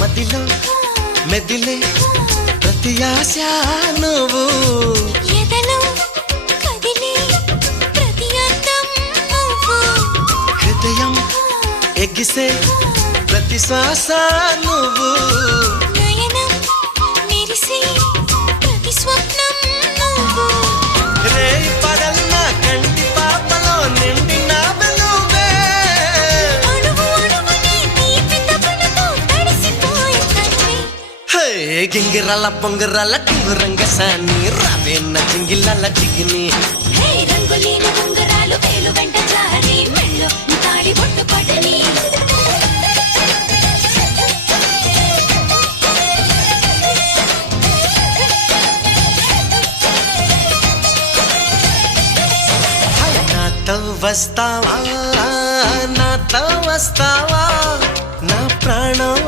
మదిలో మెదిలే ప్రతి ఆశ నువ్వు ఎదలో కదిలే ప్రతి అందం నువ్వు హృదయం ఎగిసే ప్రతి శ్వాస నువ్వు నయనం మెరిసే ప్రతి స్వప్నం నువ్వు రే పగలన కంటి పాపలో నిండిన వెలువే అణువు అణువుని తీపి తపనతో తడిసిపోయే తనువే హే గింగిరాల పొంగరాల టింగురంగ సాని రావేన్న చింగిలాల చిగిని హే రంగులీన ఉంగరాలు వేలు వెంట జారి మెళ్ళు తాళి బొట్టు పడని నాతో వస్తావా నాతో వస్తావా నా ప్రాణం